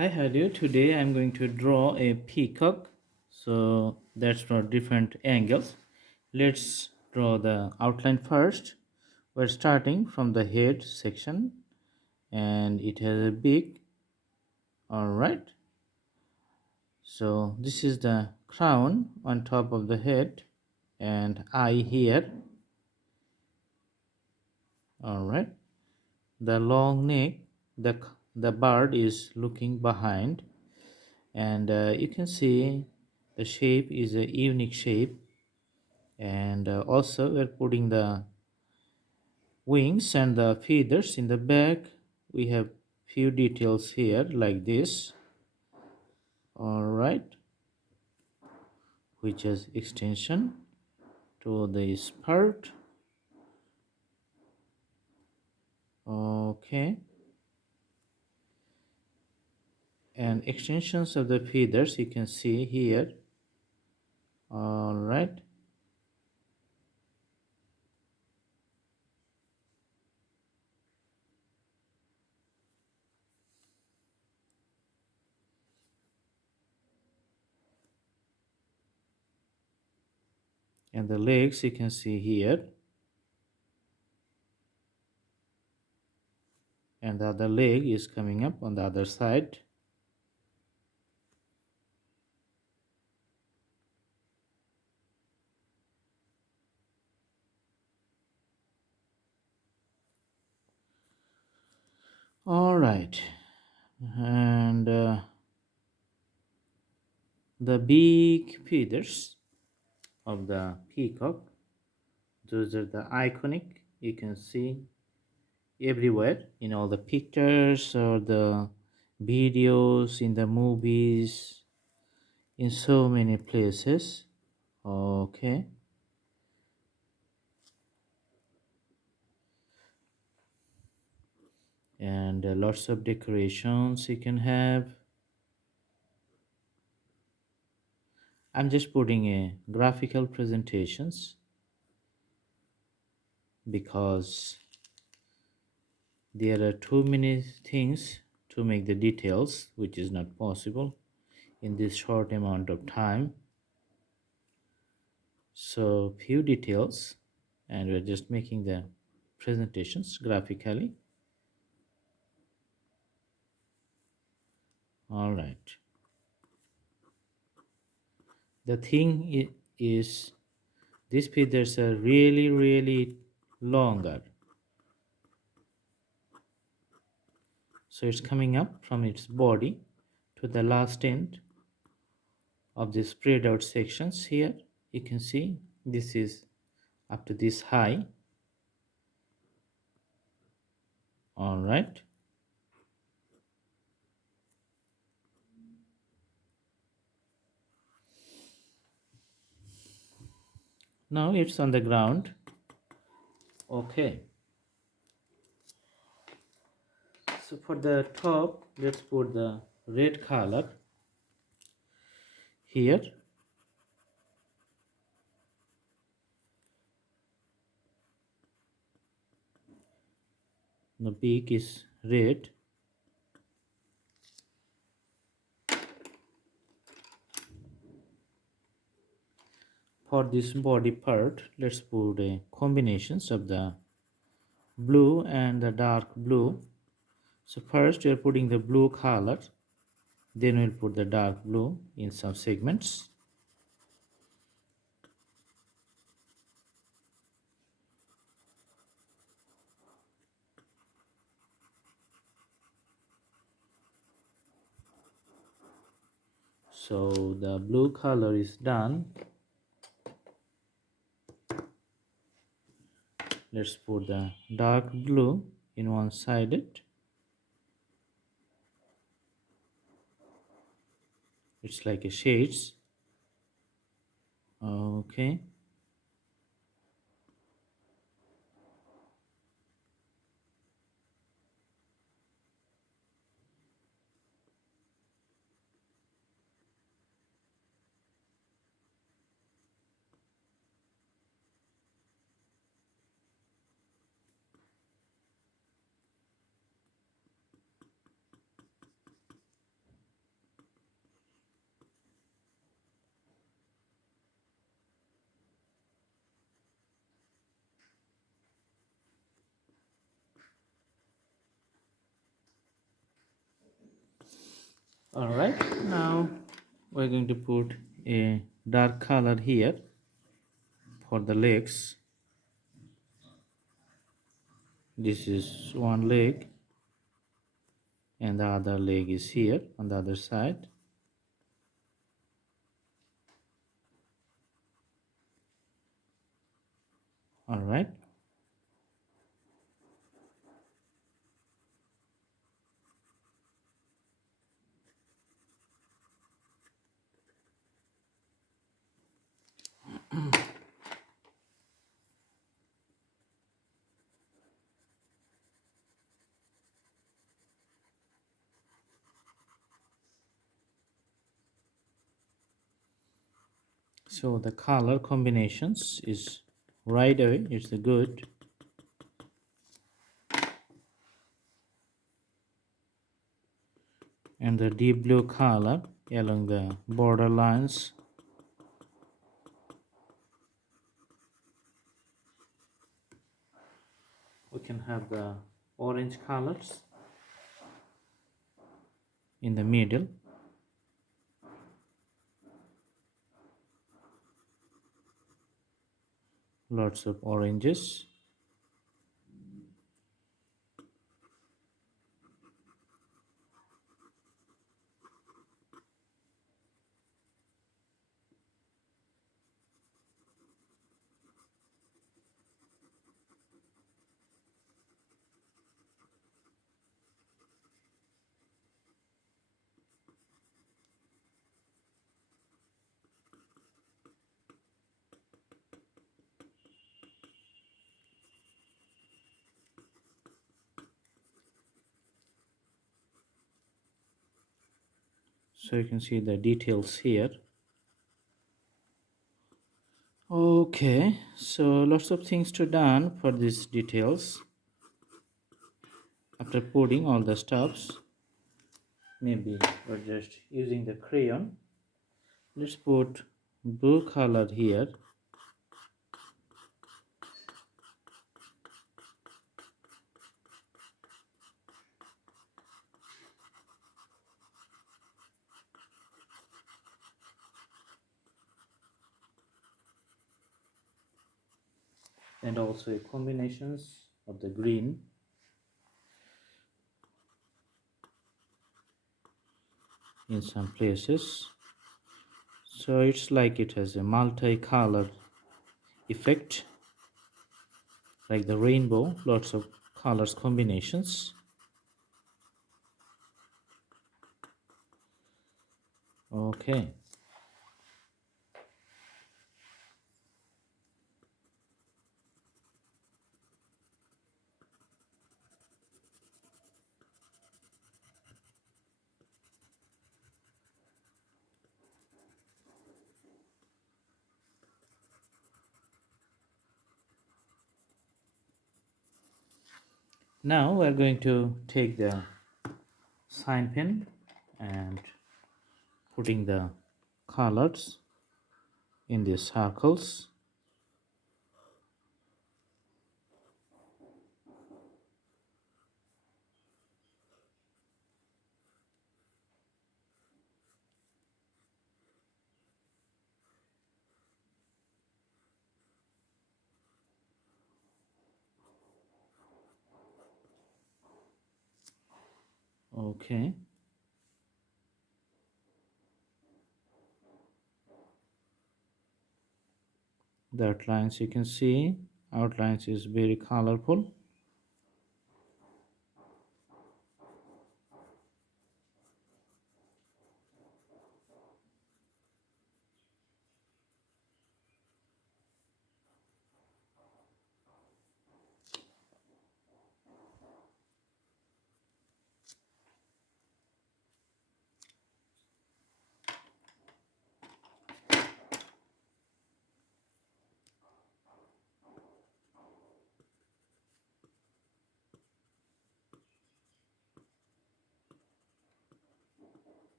Hi Hadu, today I'm going to draw a peacock. So that's for different angles. Let's draw the outline first. We're starting from the head section and it has a beak. Alright. So this is the crown on top of the head and eye here. Alright. The long neck, the bird is looking behind and you can see the shape is a unique shape, and also we're putting the wings and the feathers in the back. We have few details here like this. All right, which is extension to this part. Okay, and extensions of the feathers you can see here. All right, and the legs you can see here, and the other leg is coming up on the other side. All right, and the big feathers of the peacock, those are the iconic, you can see everywhere in all the pictures or the videos in the movies, in so many places. Okay, and lots of decorations you can have. I'm just putting a graphical presentations because there are too many things to make the details, which is not possible in this short amount of time. So few details, and we're just making the presentations graphically. All right, the thing is these feathers are really longer, so it's coming up from its body to the last end of the spread out sections. Here you can see this is up to this high. All right, now it's on the ground. Okay, so for the top let's put the red color here. The beak is red. For this body part, let's put a combinations of the blue and the dark blue. So first we are putting the blue color, then we'll put the dark blue in some segments. So the blue color is done. Let's put the dark blue in one sided. It's like a shades. Okay. All right, now we're going to put a dark color here for the legs. This is one leg, and the other leg is here on the other side. All right, so the color combinations is right away, it's good. And the deep blue color along the border lines. We can have the orange colors in the middle. Lots of oranges. So you can see the details here. Okay, so lots of things to done for these details. After putting all the stuffs, maybe we're just using the crayon. Let's put blue color here. And also combinations of the green. In some places, so it's like it has a multi-color effect, like the rainbow, lots of colors combinations. Okay, now we're going to take the sign pen and putting the colors in the circles. Okay, the outlines you can see, outlines is very colorful.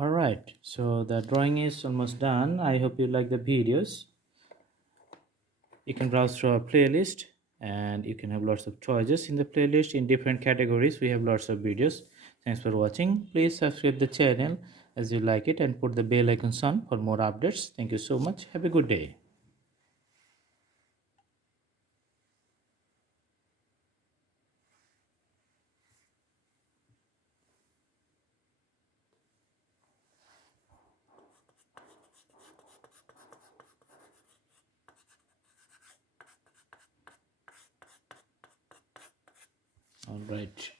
All right, so the drawing is almost done. I hope you like the videos. You can browse through our playlist and you can have lots of choices in the playlist in different categories. We have lots of videos. Thanks for watching. Please subscribe the channel as you like it and put the bell icon on for more updates. Thank you so much. Have a good day. All right.